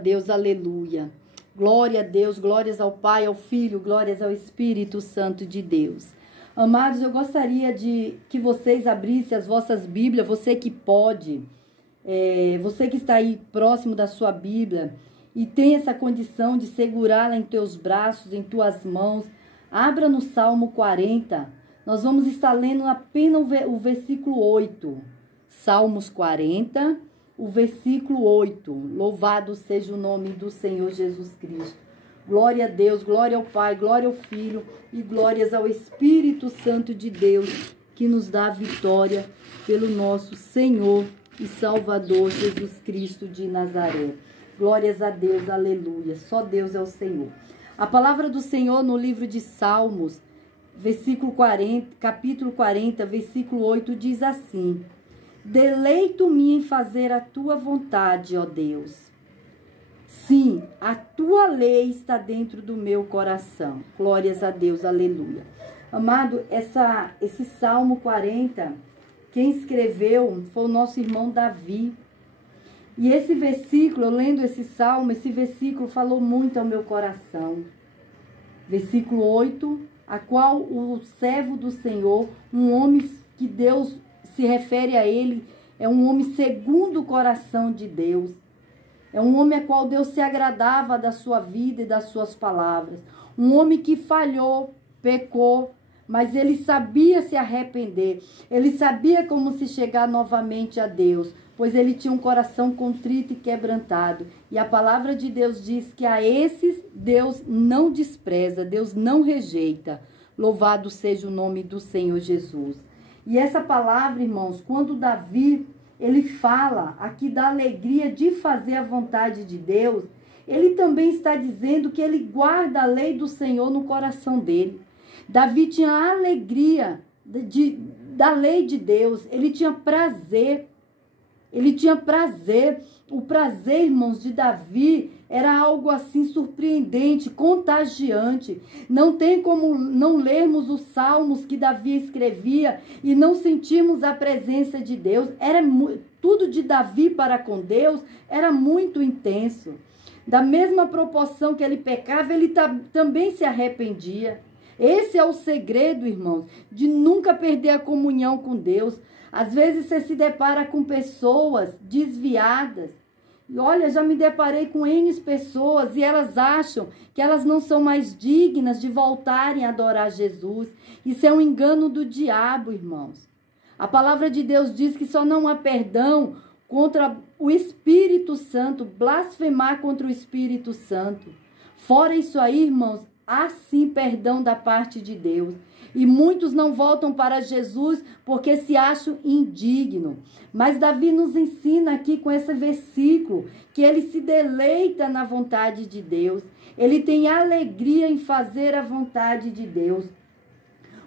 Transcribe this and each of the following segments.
Deus, aleluia. Glória a Deus, glórias ao Pai, ao Filho, glórias ao Espírito Santo de Deus. Amados, eu gostaria de que vocês abrissem as vossas Bíblias, você que pode, você que está aí próximo da sua Bíblia e tem essa condição de segurá-la em teus braços, em tuas mãos, abra no Salmo 40. Nós vamos estar lendo apenas o versículo 8. Salmos 40, o versículo 8. Louvado seja o nome do Senhor Jesus Cristo. Glória a Deus, glória ao Pai, glória ao Filho e glórias ao Espírito Santo de Deus, que nos dá a vitória pelo nosso Senhor e Salvador Jesus Cristo de Nazaré. Glórias a Deus, aleluia. Só Deus é o Senhor. A palavra do Senhor no livro de Salmos, capítulo 40, versículo 8, diz assim: Deleito-me em fazer a tua vontade, ó Deus. Sim, a tua lei está dentro do meu coração. Glórias a Deus, aleluia. Amado, esse Salmo 40, quem escreveu foi o nosso irmão Davi. E esse versículo, eu lendo esse salmo, esse versículo falou muito ao meu coração. Versículo 8, a qual o servo do Senhor, um homem que Deus se refere a ele, é um homem segundo o coração de Deus. É um homem a qual Deus se agradava da sua vida e das suas palavras. Um homem que falhou, pecou, mas ele sabia se arrepender. Ele sabia como se chegar novamente a Deus, pois ele tinha um coração contrito e quebrantado. E a palavra de Deus diz que a esses Deus não despreza, Deus não rejeita. Louvado seja o nome do Senhor Jesus. E essa palavra, irmãos, quando Davi, ele fala aqui da alegria de fazer a vontade de Deus, ele também está dizendo que ele guarda a lei do Senhor no coração dele. Davi tinha a alegria da lei de Deus, ele tinha prazer. O prazer, irmãos, de Davi era algo assim surpreendente, contagiante. Não tem como não lermos os salmos que Davi escrevia e não sentirmos a presença de Deus. Tudo de Davi para com Deus era muito intenso. Da mesma proporção que ele pecava, ele também se arrependia. Esse é o segredo, irmãos, de nunca perder a comunhão com Deus. Às vezes você se depara com pessoas desviadas. E olha, já me deparei com N pessoas e elas acham que elas não são mais dignas de voltarem a adorar Jesus. Isso é um engano do diabo, irmãos. A palavra de Deus diz que só não há perdão contra o Espírito Santo, blasfemar contra o Espírito Santo. Fora isso aí, irmãos, há sim perdão da parte de Deus. E muitos não voltam para Jesus porque se acham indignos. Mas Davi nos ensina aqui com esse versículo que ele se deleita na vontade de Deus. Ele tem alegria em fazer a vontade de Deus.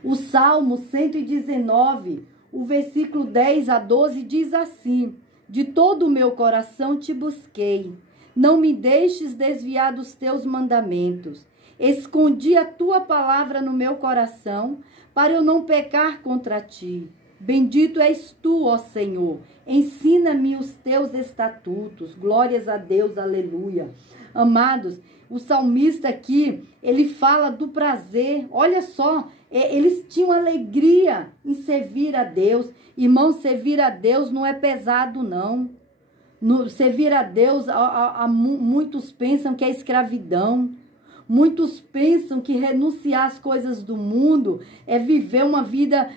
O Salmo 119, o versículo 10 a 12 diz assim: De todo o meu coração te busquei. Não me deixes desviar dos teus mandamentos. Escondi a tua palavra no meu coração, para eu não pecar contra ti. Bendito és tu, ó Senhor. Ensina-me os teus estatutos. Glórias a Deus, aleluia. Amados, o salmista aqui, ele fala do prazer. Olha só, eles tinham alegria em servir a Deus. Irmãos, servir a Deus não é pesado, não. Servir a Deus, muitos pensam que é escravidão. Muitos pensam que renunciar às coisas do mundo é viver uma vida,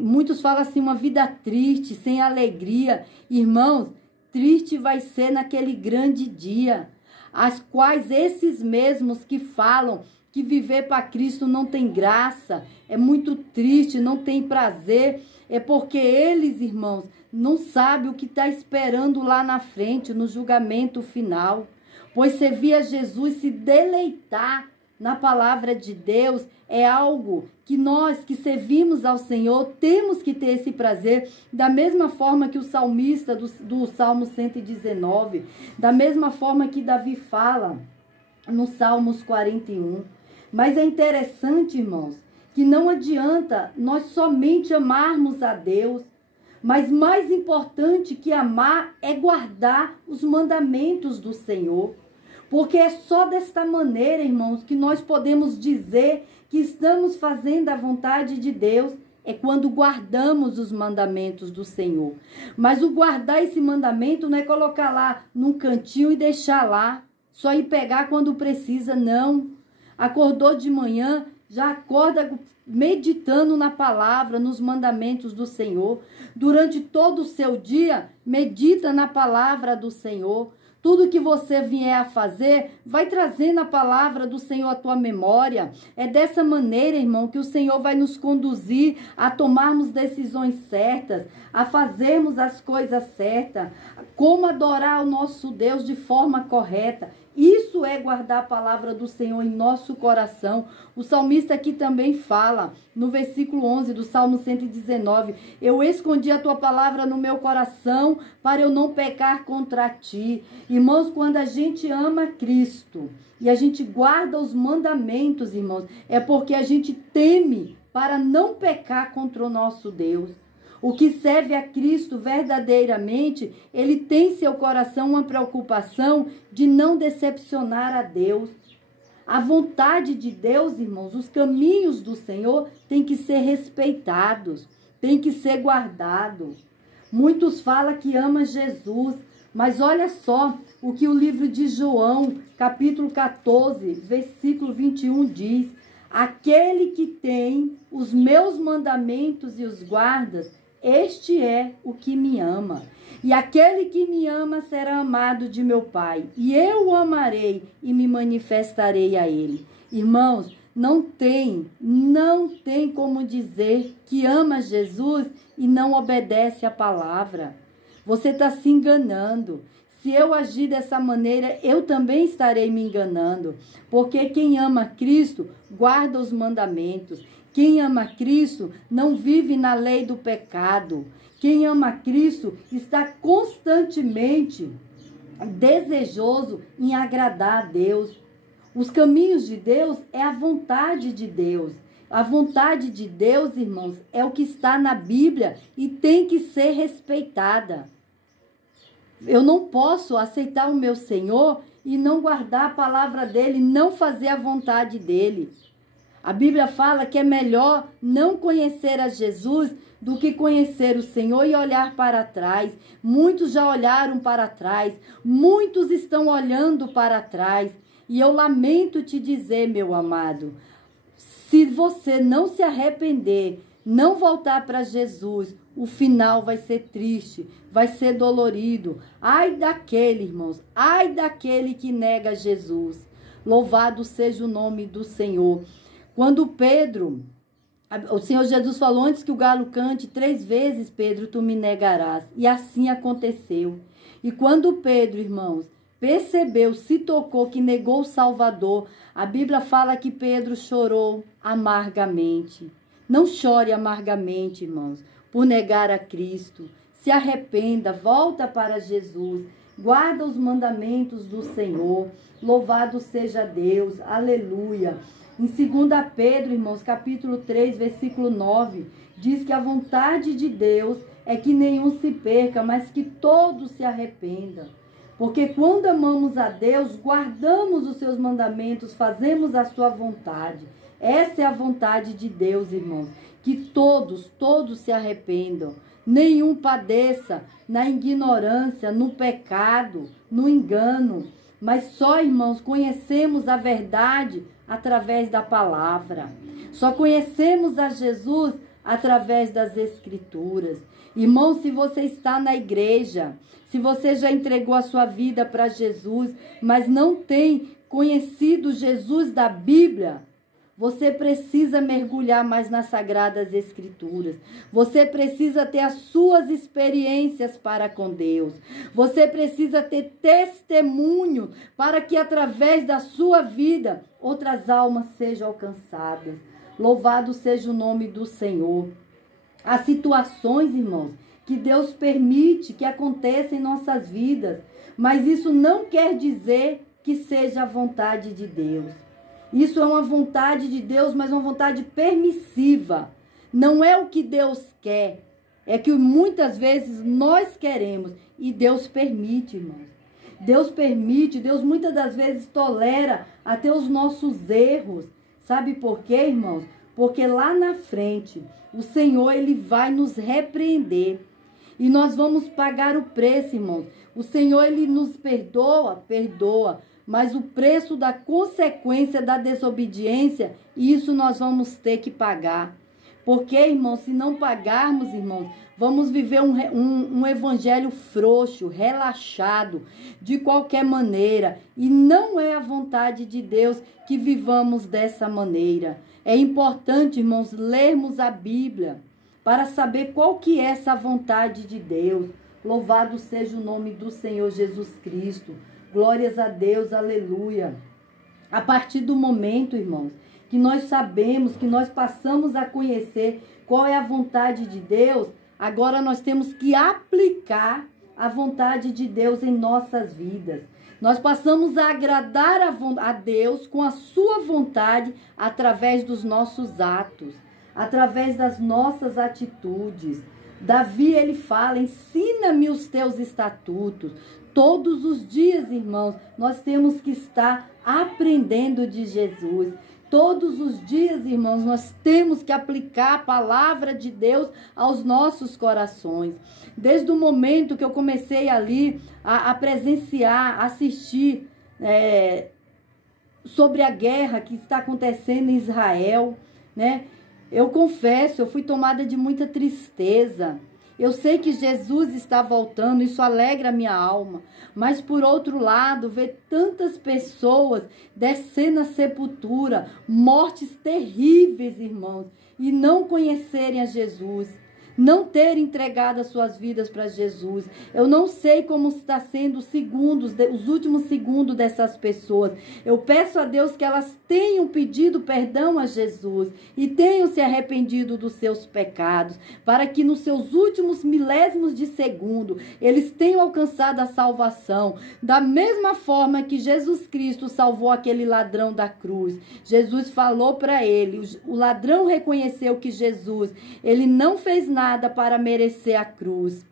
muitos falam assim, uma vida triste, sem alegria. Irmãos, triste vai ser naquele grande dia, as quais esses mesmos que falam que viver para Cristo não tem graça, é muito triste, não tem prazer, é porque eles, irmãos, não sabem o que está esperando lá na frente, no julgamento final. Pois servir a Jesus, se deleitar na palavra de Deus, é algo que nós que servimos ao Senhor temos que ter esse prazer, da mesma forma que o salmista do Salmo 119, da mesma forma que Davi fala no Salmos 41. Mas é interessante, irmãos, que não adianta nós somente amarmos a Deus, Mas mais importante que amar é guardar os mandamentos do Senhor. Porque é só desta maneira, irmãos, que nós podemos dizer que estamos fazendo a vontade de Deus. É quando guardamos os mandamentos do Senhor. Mas o guardar esse mandamento não é colocar lá num cantinho e deixar lá. Só ir pegar quando precisa, não. Acordou de manhã, já acorda meditando na palavra, nos mandamentos do Senhor. Durante todo o seu dia, medita na palavra do Senhor. Tudo que você vier a fazer, vai trazendo a palavra do Senhor à tua memória. É dessa maneira, irmão, que o Senhor vai nos conduzir a tomarmos decisões certas, a fazermos as coisas certas, como adorar o nosso Deus de forma correta. Isso é guardar a palavra do Senhor em nosso coração. O salmista aqui também fala, no versículo 11 do Salmo 119, eu escondi a tua palavra no meu coração para eu não pecar contra ti. Irmãos, quando a gente ama Cristo e a gente guarda os mandamentos, irmãos, é porque a gente teme para não pecar contra o nosso Deus. O que serve a Cristo verdadeiramente, ele tem em seu coração uma preocupação de não decepcionar a Deus. A vontade de Deus, irmãos, os caminhos do Senhor têm que ser respeitados, têm que ser guardados. Muitos falam que amam Jesus, mas olha só o que o livro de João, capítulo 14, versículo 21 diz: aquele que tem os meus mandamentos e os guarda, este é o que me ama. E aquele que me ama será amado de meu Pai. E eu o amarei e me manifestarei a ele. Irmãos, não tem como dizer que ama Jesus e não obedece a palavra. Você está se enganando. Se eu agir dessa maneira, eu também estarei me enganando. Porque quem ama Cristo, guarda os mandamentos. Quem ama Cristo não vive na lei do pecado. Quem ama Cristo está constantemente desejoso em agradar a Deus. Os caminhos de Deus é a vontade de Deus. A vontade de Deus, irmãos, é o que está na Bíblia e tem que ser respeitada. Eu não posso aceitar o meu Senhor e não guardar a palavra dele, não fazer a vontade dele. A Bíblia fala que é melhor não conhecer a Jesus do que conhecer o Senhor e olhar para trás. Muitos já olharam para trás, muitos estão olhando para trás. E eu lamento te dizer, meu amado, se você não se arrepender, não voltar para Jesus, o final vai ser triste, vai ser dolorido. Ai daquele, irmãos, ai daquele que nega Jesus. Louvado seja o nome do Senhor. Quando Pedro, o Senhor Jesus falou, antes que o galo cante 3 vezes, Pedro, tu me negarás. E assim aconteceu. E quando Pedro, irmãos, percebeu, se tocou que negou o Salvador, a Bíblia fala que Pedro chorou amargamente. Não chore amargamente, irmãos, por negar a Cristo. Se arrependa, volta para Jesus, guarda os mandamentos do Senhor. Louvado seja Deus, aleluia. Em 2 Pedro, irmãos, capítulo 3, versículo 9, diz que a vontade de Deus é que nenhum se perca, mas que todos se arrependam. Porque quando amamos a Deus, guardamos os seus mandamentos, fazemos a sua vontade. Essa é a vontade de Deus, irmãos, que todos se arrependam. Nenhum padeça na ignorância, no pecado, no engano. Mas só, irmãos, conhecemos a verdade através da palavra. Só conhecemos a Jesus através das Escrituras. Irmão, se você está na igreja, se você já entregou a sua vida para Jesus, mas não tem conhecido Jesus da Bíblia, você precisa mergulhar mais nas Sagradas Escrituras. Você precisa ter as suas experiências para com Deus. Você precisa ter testemunho para que através da sua vida outras almas sejam alcançadas. Louvado seja o nome do Senhor. Há situações, irmãos, que Deus permite que aconteçam em nossas vidas, mas isso não quer dizer que seja a vontade de Deus. Isso é uma vontade de Deus, mas uma vontade permissiva. Não é o que Deus quer, É que muitas vezes nós queremos e Deus permite, irmãos. Deus permite, Deus muitas das vezes tolera até os nossos erros. Sabe por quê, irmãos? Porque lá na frente, o Senhor, Ele vai nos repreender. E nós vamos pagar o preço, irmãos. O Senhor, Ele nos perdoa, perdoa. Mas o preço da consequência da desobediência, isso nós vamos ter que pagar. Porque, irmãos, se não pagarmos, irmãos, vamos viver um evangelho frouxo, relaxado, de qualquer maneira. E não é a vontade de Deus que vivamos dessa maneira. É importante, irmãos, lermos a Bíblia para saber qual que é essa vontade de Deus. Louvado seja o nome do Senhor Jesus Cristo. Glórias a Deus, aleluia. A partir do momento, irmãos, que nós sabemos, que nós passamos a conhecer qual é a vontade de Deus, agora nós temos que aplicar a vontade de Deus em nossas vidas. Nós passamos a agradar a Deus com a sua vontade através dos nossos atos, através das nossas atitudes. Davi, ele fala, ensina-me os teus estatutos. Todos os dias, irmãos, nós temos que estar aprendendo de Jesus. Todos os dias, irmãos, nós temos que aplicar a palavra de Deus aos nossos corações. Desde o momento que eu comecei ali a presenciar, assistir sobre a guerra que está acontecendo em Israel, né? Eu confesso, eu fui tomada de muita tristeza. Eu sei que Jesus está voltando, isso alegra a minha alma. Mas, por outro lado, ver tantas pessoas descendo a sepultura, mortes terríveis, irmãos, e não conhecerem a Jesus, não terem entregado as suas vidas para Jesus. Eu não sei como está sendo os últimos segundos dessas pessoas. Eu peço a Deus que elas tenham pedido perdão a Jesus e tenham se arrependido dos seus pecados, para que nos seus últimos milésimos de segundo eles tenham alcançado a salvação, da mesma forma que Jesus Cristo salvou aquele ladrão da cruz. Jesus falou para ele, o ladrão reconheceu que Jesus, ele não fez nada para merecer a cruz.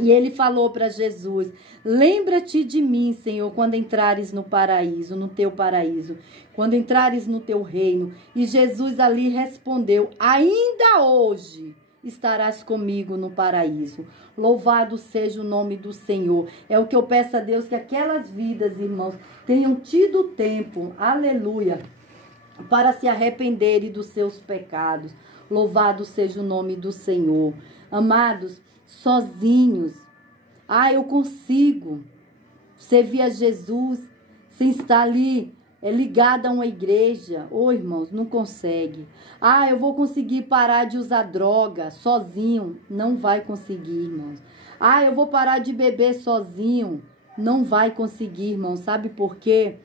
E ele falou para Jesus: lembra-te de mim, Senhor, quando entrares no paraíso, no teu paraíso, quando entrares no teu reino. E Jesus ali respondeu: ainda hoje estarás comigo no paraíso. Louvado seja o nome do Senhor. É o que eu peço a Deus, que aquelas vidas, irmãos, tenham tido tempo, aleluia, para se arrependerem dos seus pecados. Louvado seja o nome do Senhor. Amados, sozinhos, eu consigo servir a Jesus sem estar ali ligada a uma igreja. Irmãos, não consegue. Eu vou conseguir parar de usar droga sozinho. Não vai conseguir, irmãos. Eu vou parar de beber sozinho. Não vai conseguir, irmãos. Sabe por quê?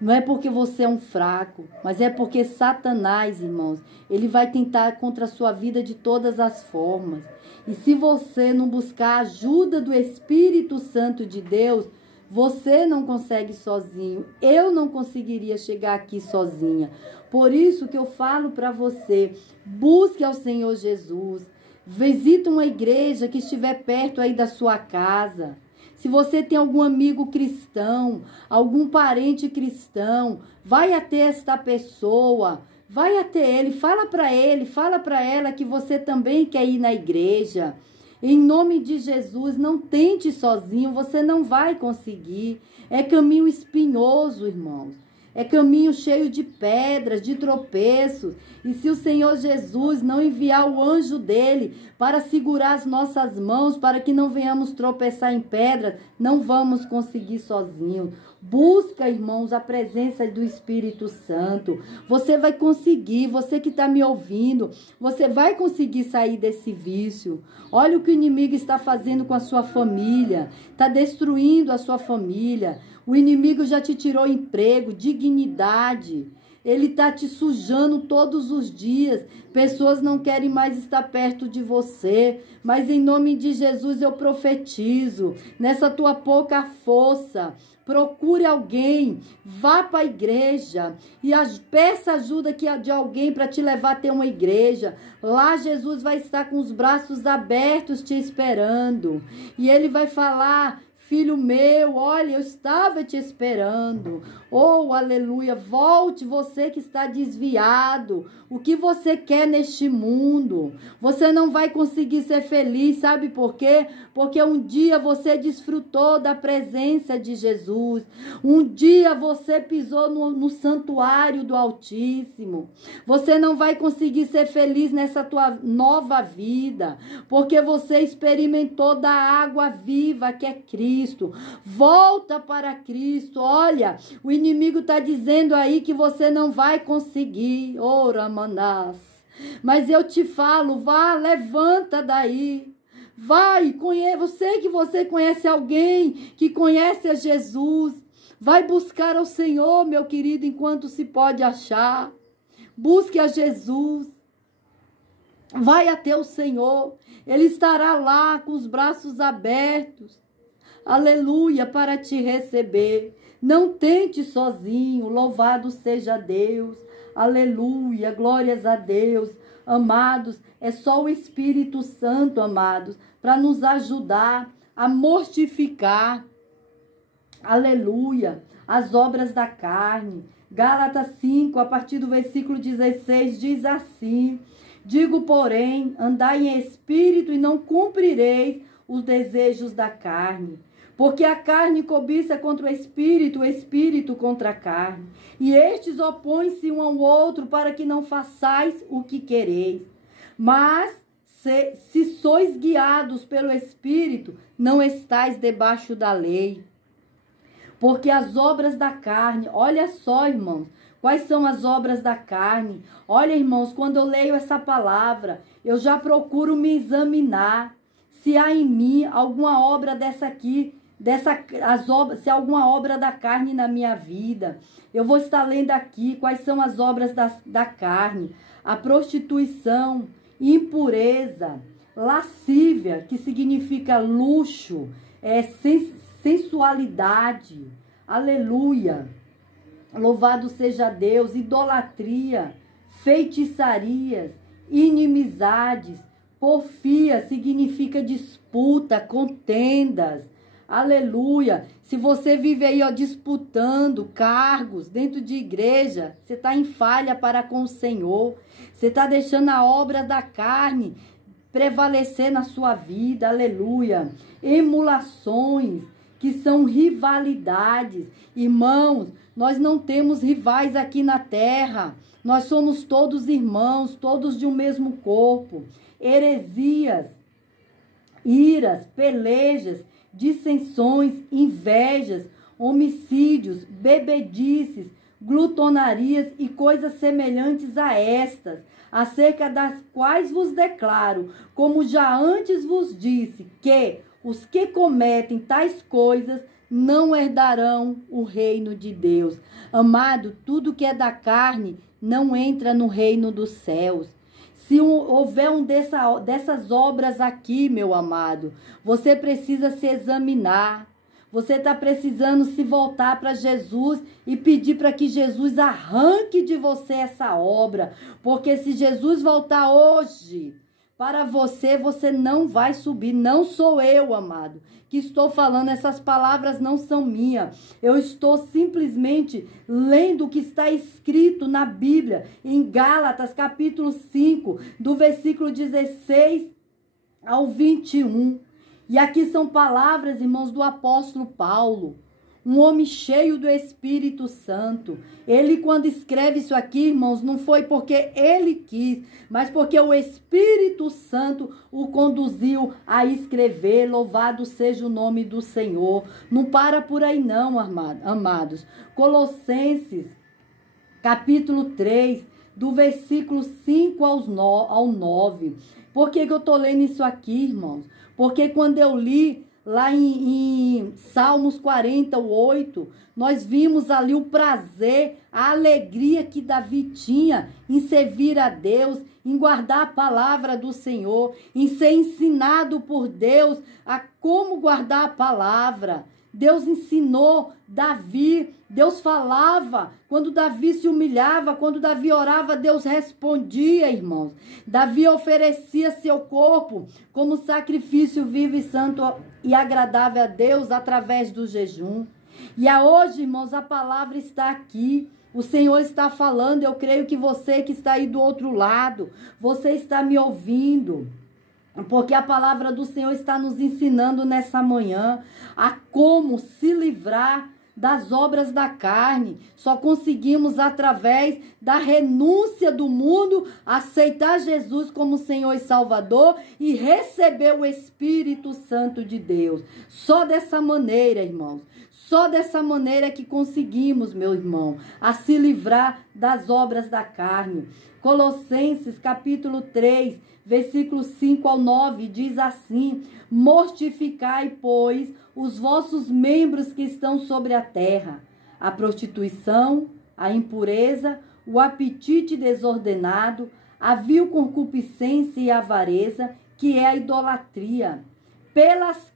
Não é porque você é um fraco, mas é porque Satanás, irmãos, ele vai tentar contra a sua vida de todas as formas. E se você não buscar a ajuda do Espírito Santo de Deus, você não consegue sozinho. Eu não conseguiria chegar aqui sozinha. Por isso que eu falo para você, busque ao Senhor Jesus. Visite uma igreja que estiver perto aí da sua casa. Se você tem algum amigo cristão, algum parente cristão, vai até esta pessoa, vai até ele, fala para ela que você também quer ir na igreja. Em nome de Jesus, não tente sozinho, você não vai conseguir. É caminho espinhoso, irmãos. É caminho cheio de pedras, de tropeços. E se o Senhor Jesus não enviar o anjo dele para segurar as nossas mãos, para que não venhamos tropeçar em pedras, não vamos conseguir sozinhos. Busca, irmãos, a presença do Espírito Santo. Você vai conseguir, você que está me ouvindo, você vai conseguir sair desse vício. Olha o que o inimigo está fazendo com a sua família. Está destruindo a sua família. O inimigo já te tirou emprego, dignidade. Ele está te sujando todos os dias. Pessoas não querem mais estar perto de você. Mas em nome de Jesus eu profetizo. Nessa tua pouca força, procure alguém. Vá para a igreja. E peça ajuda de alguém para te levar até uma igreja. Lá Jesus vai estar com os braços abertos te esperando. E Ele vai falar: filho meu, olha, eu estava te esperando. Oh, aleluia. Volte, você que está desviado. O que você quer neste mundo? Você não vai conseguir ser feliz, sabe por quê? Porque um dia você desfrutou da presença de Jesus. Um dia você pisou no santuário do Altíssimo. Você não vai conseguir ser feliz nessa tua nova vida, porque você experimentou da água viva que é Cristo. Volta para Cristo. Olha, o inimigo está dizendo aí que você não vai conseguir. Ora, manás. Mas eu te falo, vá, levanta daí. Vai, sei que você conhece alguém que conhece a Jesus. Vai buscar ao Senhor, meu querido, enquanto se pode achar. Busque a Jesus. Vai até o Senhor. Ele estará lá com os braços abertos. Aleluia, para te receber. Não tente sozinho. Louvado seja Deus. Aleluia, glórias a Deus. Amados, é só o Espírito Santo, amados, para nos ajudar a mortificar, aleluia, as obras da carne. Gálatas 5, a partir do versículo 16, diz assim: digo, porém, andai em espírito e não cumprireis os desejos da carne. Porque a carne cobiça contra o espírito contra a carne. E estes opõem-se um ao outro para que não façais o que quereis. Mas, se sois guiados pelo Espírito, não estáis debaixo da lei. Porque as obras da carne, olha só, irmãos, quais são as obras da carne? Olha, irmãos, quando eu leio essa palavra, eu já procuro me examinar se há em mim alguma obra dessa aqui, se há alguma obra da carne na minha vida. Eu vou estar lendo aqui quais são as obras da carne: a prostituição, impureza, lascívia, que significa luxo, sensualidade, aleluia, louvado seja Deus, idolatria, feitiçarias, inimizades, porfia, significa disputa, contendas, aleluia. Se você vive aí, ó, disputando cargos dentro de igreja, você está em falha para com o Senhor. Você está deixando a obra da carne prevalecer na sua vida, aleluia. Emulações, que são rivalidades. Irmãos, nós não temos rivais aqui na terra. Nós somos todos irmãos, todos de um mesmo corpo. Heresias, iras, pelejas, dissensões, invejas, homicídios, bebedices, glutonarias e coisas semelhantes a estas, acerca das quais vos declaro, como já antes vos disse, que os que cometem tais coisas não herdarão o reino de Deus. Amado, tudo que é da carne não entra no reino dos céus. Se houver dessas obras aqui, meu amado, você precisa se examinar. Você está precisando se voltar para Jesus e pedir para que Jesus arranque de você essa obra. Porque se Jesus voltar hoje para você, você não vai subir. Não sou eu, amado, que estou falando. Essas palavras não são minhas. Eu estou simplesmente lendo o que está escrito na Bíblia, em Gálatas, capítulo 5, do versículo 16 ao 21. E aqui são palavras, irmãos, do apóstolo Paulo, um homem cheio do Espírito Santo. Ele, quando escreve isso aqui, irmãos, não foi porque ele quis, mas porque o Espírito Santo o conduziu a escrever. Louvado seja o nome do Senhor. Não para por aí não, amados. Colossenses, capítulo 3, do versículo 5 ao 9. Por que eu estou lendo isso aqui, irmãos? Porque quando eu li lá em Salmos 48, nós vimos ali o prazer, a alegria que Davi tinha em servir a Deus, em guardar a palavra do Senhor, em ser ensinado por Deus a como guardar a palavra. Deus ensinou Davi, Deus falava, quando Davi se humilhava, quando Davi orava, Deus respondia, irmãos. Davi oferecia seu corpo como sacrifício vivo e santo e agradável a Deus através do jejum. E hoje, irmãos, a palavra está aqui. O Senhor está falando, eu creio que você que está aí do outro lado, você está me ouvindo. Porque a palavra do Senhor está nos ensinando nessa manhã a como se livrar das obras da carne. Só conseguimos através da renúncia do mundo, aceitar Jesus como Senhor e Salvador e receber o Espírito Santo de Deus. Só dessa maneira, irmãos. Só dessa maneira que conseguimos, meu irmão, a se livrar das obras da carne. Colossenses capítulo 3, versículos 5 ao 9, diz assim: mortificai, pois, os vossos membros que estão sobre a terra, a prostituição, a impureza, o apetite desordenado, a vil concupiscência e a avareza, que é a idolatria, pelas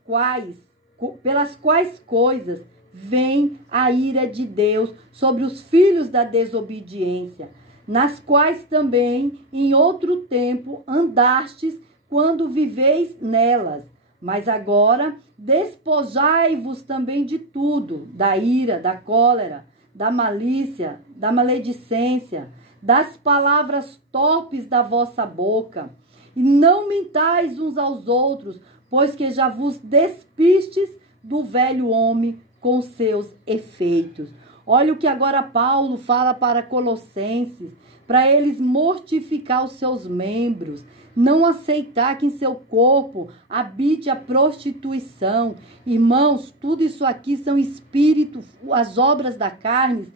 quais coisas vem a ira de Deus sobre os filhos da desobediência, nas quais também em outro tempo andastes quando viveis nelas. Mas agora despojai-vos também de tudo, da ira, da cólera, da malícia, da maledicência, das palavras torpes da vossa boca. E não mentais uns aos outros, pois que já vos despistes do velho homem com seus efeitos. Olha o que agora Paulo fala para Colossenses, para eles mortificar os seus membros, não aceitar que em seu corpo habite a prostituição. Irmãos, tudo isso aqui são espíritos, as obras da carne,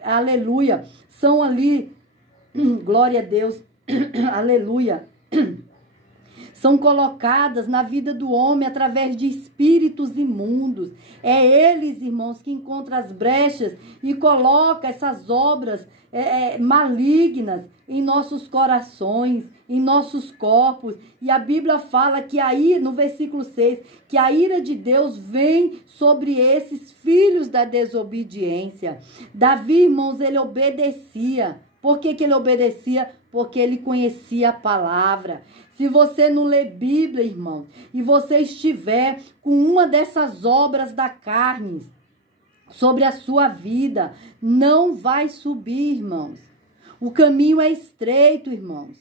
aleluia, são ali, glória a Deus, aleluia, são colocadas na vida do homem através de espíritos imundos. É eles, irmãos, que encontram as brechas e colocam essas obras malignas em nossos corações, em nossos corpos. E a Bíblia fala que aí, no versículo 6, que a ira de Deus vem sobre esses filhos da desobediência. Davi, irmãos, ele obedecia. Por que ele obedecia? Porque ele conhecia a palavra. Se você não lê Bíblia, irmão, e você estiver com uma dessas obras da carne sobre a sua vida, não vai subir, irmãos. O caminho é estreito, irmãos.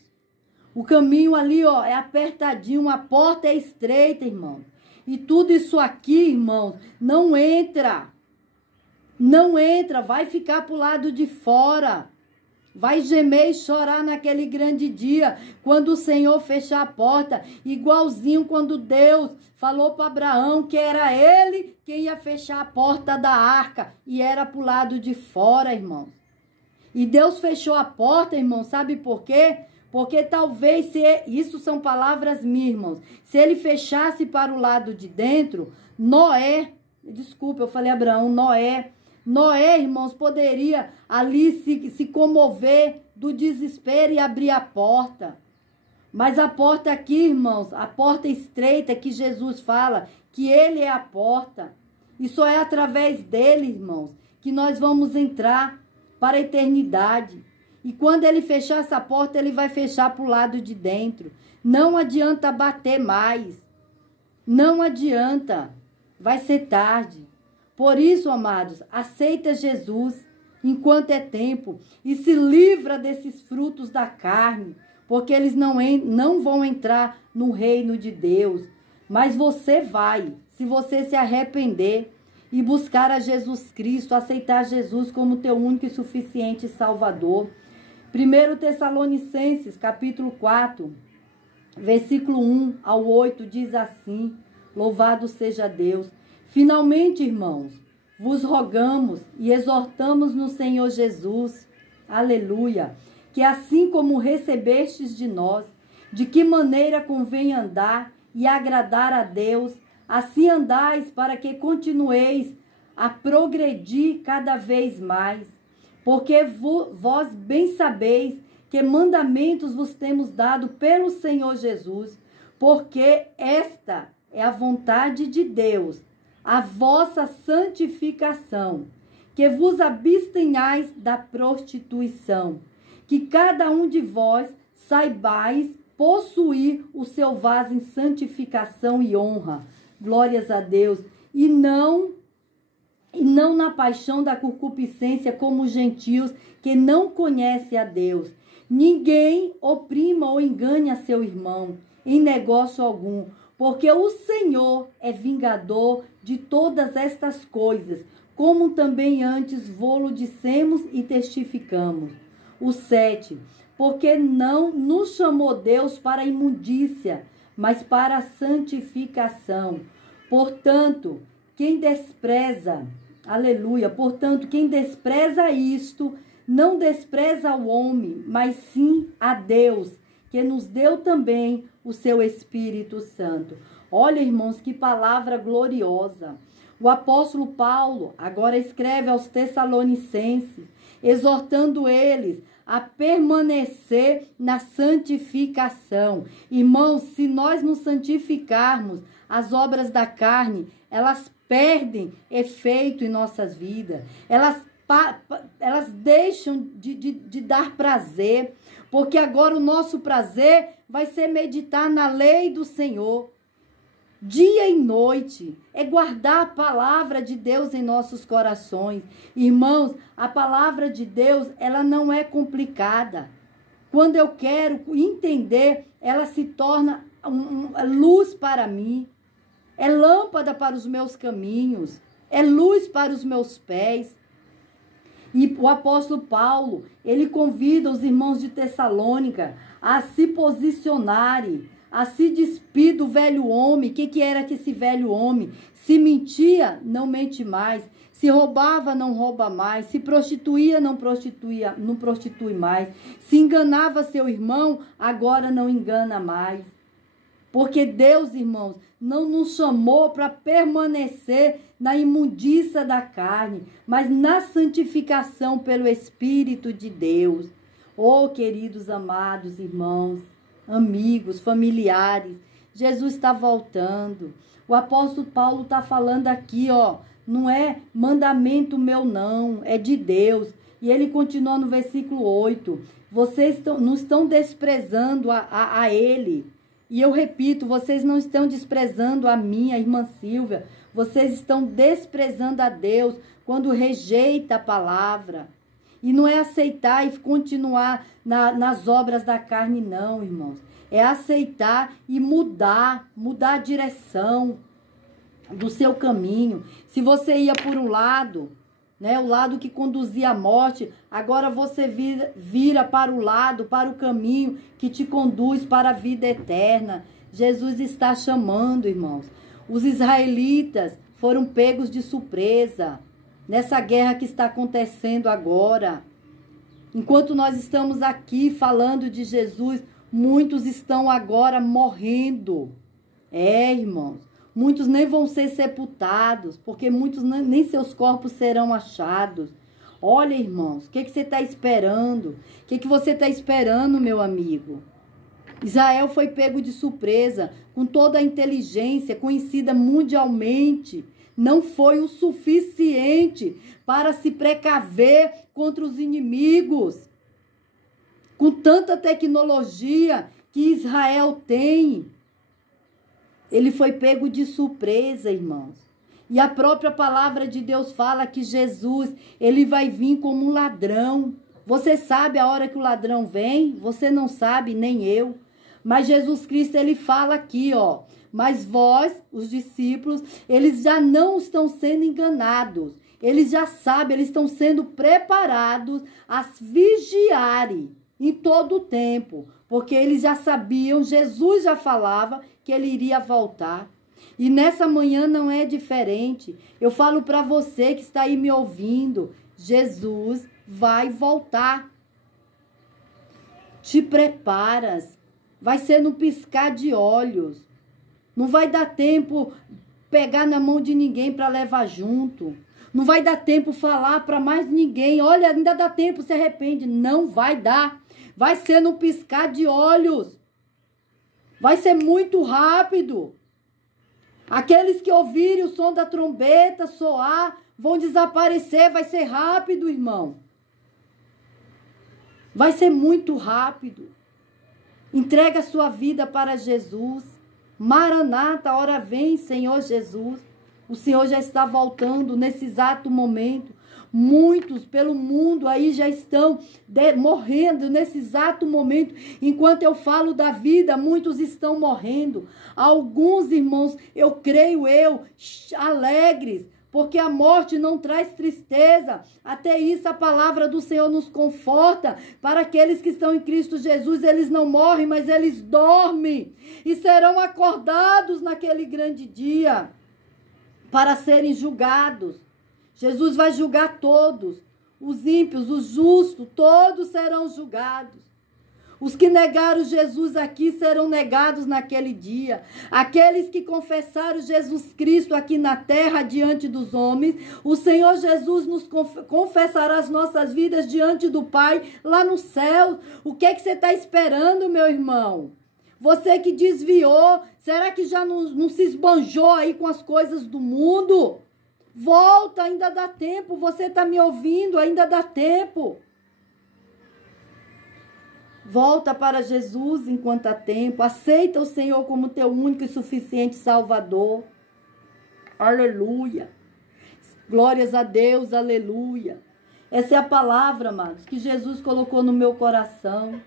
O caminho ali, ó, é apertadinho, a porta é estreita, irmão. E tudo isso aqui, irmãos, não entra. Não entra, vai ficar pro lado de fora. Vai gemer e chorar naquele grande dia, quando o Senhor fechar a porta, igualzinho quando Deus falou para Abraão que era ele quem ia fechar a porta da arca, e era para o lado de fora, irmão. E Deus fechou a porta, irmão, sabe por quê? Porque talvez, isso são palavras minhas, irmãos, se ele fechasse para o lado de dentro, desculpa, eu falei Abraão, Noé, irmãos, poderia ali se comover do desespero e abrir a porta. Mas a porta aqui, irmãos, a porta estreita que Jesus fala, que ele é a porta. E só é através dele, irmãos, que nós vamos entrar para a eternidade. E quando ele fechar essa porta, ele vai fechar para o lado de dentro. Não adianta bater mais. Não adianta. Vai ser tarde. Por isso, amados, aceita Jesus enquanto é tempo e se livra desses frutos da carne, porque eles não vão entrar no reino de Deus. Mas você vai, se você se arrepender e buscar a Jesus Cristo, aceitar Jesus como teu único e suficiente Salvador. 1 Tessalonicenses, capítulo 4, versículo 1 ao 8, diz assim: louvado seja Deus. Finalmente, irmãos, vos rogamos e exortamos no Senhor Jesus, aleluia, que assim como recebestes de nós, de que maneira convém andar e agradar a Deus, Assim andais para que continueis a progredir cada vez mais. Porque vós bem sabeis que mandamentos vos temos dado pelo Senhor Jesus, porque esta é a vontade de Deus, a vossa santificação, que vos abstenhais da prostituição, que cada um de vós saibais possuir o seu vaso em santificação e honra, glórias a Deus, e não na paixão da concupiscência como os gentios que não conhecem a Deus. Ninguém oprima ou engane a seu irmão em negócio algum, porque o Senhor é vingador de todas estas coisas, como também antes vô-lo dissemos e testificamos. O 7. Porque não nos chamou Deus para a imundícia, mas para a santificação. Portanto, quem despreza, aleluia, portanto, quem despreza isto, não despreza o homem, mas sim a Deus, que nos deu também o seu Espírito Santo. Olha, irmãos, que palavra gloriosa. O apóstolo Paulo agora escreve aos Tessalonicenses, exortando eles a permanecer na santificação. Irmãos, se nós nos santificarmos, as obras da carne, elas perdem efeito em nossas vidas. Elas deixam de dar prazer, porque agora o nosso prazer vai ser meditar na lei do Senhor. Dia e noite, é guardar a palavra de Deus em nossos corações. Irmãos, a palavra de Deus, ela não é complicada. Quando eu quero entender, ela se torna luz para mim. É lâmpada para os meus caminhos. É luz para os meus pés. E o apóstolo Paulo, ele convida os irmãos de Tessalônica a se posicionarem, a se despir do velho homem. O que era que esse velho homem? Se mentia, não mente mais. Se roubava, não rouba mais. Se prostituía, não prostitui mais. Se enganava seu irmão, agora não engana mais. Porque Deus, irmãos, não nos chamou para permanecer na imundícia da carne, mas na santificação pelo Espírito de Deus. Oh, queridos amados irmãos, amigos, familiares, Jesus está voltando. O apóstolo Paulo está falando aqui, ó, não é mandamento meu não, é de Deus. E ele continua no versículo 8, vocês não estão desprezando a ele. E eu repito, vocês não estão desprezando a minha irmã Silvia, vocês estão desprezando a Deus quando rejeita a palavra. E não é aceitar e continuar nas obras da carne, não, irmãos. É aceitar e mudar a direção do seu caminho. Se você ia por um lado, né, o lado que conduzia à morte, agora você vira para o lado, para o caminho que te conduz para a vida eterna. Jesus está chamando, irmãos. Os israelitas foram pegos de surpresa nessa guerra que está acontecendo agora. Enquanto nós estamos aqui falando de Jesus, muitos estão agora morrendo. Irmãos, muitos nem vão ser sepultados, porque muitos nem seus corpos serão achados. Olha, irmãos, o que você está esperando? O que você está esperando, meu amigo? Israel foi pego de surpresa, com toda a inteligência conhecida mundialmente. Não foi o suficiente para se precaver contra os inimigos. Com tanta tecnologia que Israel tem, ele foi pego de surpresa, irmãos. E a própria palavra de Deus fala que Jesus, ele vai vir como um ladrão. Você sabe a hora que o ladrão vem? Você não sabe, nem eu. Mas Jesus Cristo, ele fala aqui, ó. Mas vós, os discípulos, eles já não estão sendo enganados. Eles já sabem, eles estão sendo preparados a vigiarem em todo o tempo. Porque eles já sabiam, Jesus já falava que ele iria voltar. E nessa manhã não é diferente. Eu falo para você que está aí me ouvindo, Jesus vai voltar. Te preparas. Vai ser no piscar de olhos. Não vai dar tempo pegar na mão de ninguém para levar junto. Não vai dar tempo falar para mais ninguém. Olha, ainda dá tempo, se arrepende. Não vai dar. Vai ser no piscar de olhos. Vai ser muito rápido. Aqueles que ouvirem o som da trombeta soar vão desaparecer. Vai ser rápido, irmão. Vai ser muito rápido. Entrega a sua vida para Jesus. Maranata, hora vem, Senhor Jesus. O Senhor já está voltando nesse exato momento. Muitos pelo mundo aí já estão morrendo nesse exato momento. Enquanto eu falo da vida, muitos estão morrendo. Alguns, irmãos, eu creio alegres, porque a morte não traz tristeza. Até isso a palavra do Senhor nos conforta. Para aqueles que estão em Cristo Jesus, eles não morrem, mas eles dormem. E serão acordados naquele grande dia para serem julgados. Jesus vai julgar todos. Os ímpios, os justos, todos serão julgados. Os que negaram Jesus aqui serão negados naquele dia. Aqueles que confessaram Jesus Cristo aqui na terra diante dos homens, o Senhor Jesus nos confessará as nossas vidas diante do Pai lá no céu. O que é que você está esperando, meu irmão? Você que desviou, será que já não se esbanjou aí com as coisas do mundo? Volta, ainda dá tempo. Você está me ouvindo? Ainda dá tempo. Volta para Jesus enquanto há tempo. Aceita o Senhor como teu único e suficiente Salvador. Aleluia. Glórias a Deus, aleluia. Essa é a palavra, amados, que Jesus colocou no meu coração.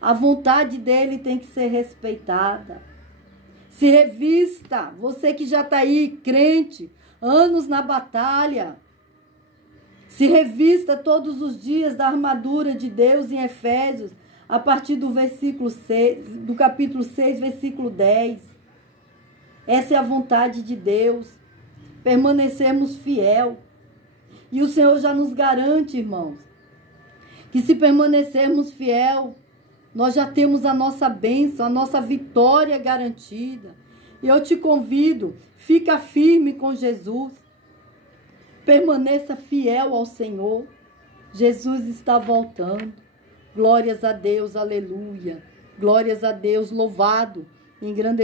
A vontade dele tem que ser respeitada. Se revista. Você que já está aí, crente, anos na batalha. Se revista todos os dias da armadura de Deus em Efésios, a partir do versículo 6, do capítulo 6, versículo 10. Essa é a vontade de Deus. Permanecermos fiel. E o Senhor já nos garante, irmãos, que se permanecermos fiel, nós já temos a nossa bênção, a nossa vitória garantida. E eu te convido, fica firme com Jesus. Permaneça fiel ao Senhor. Jesus está voltando. Glórias a Deus, aleluia. Glórias a Deus, louvado, engrandecido.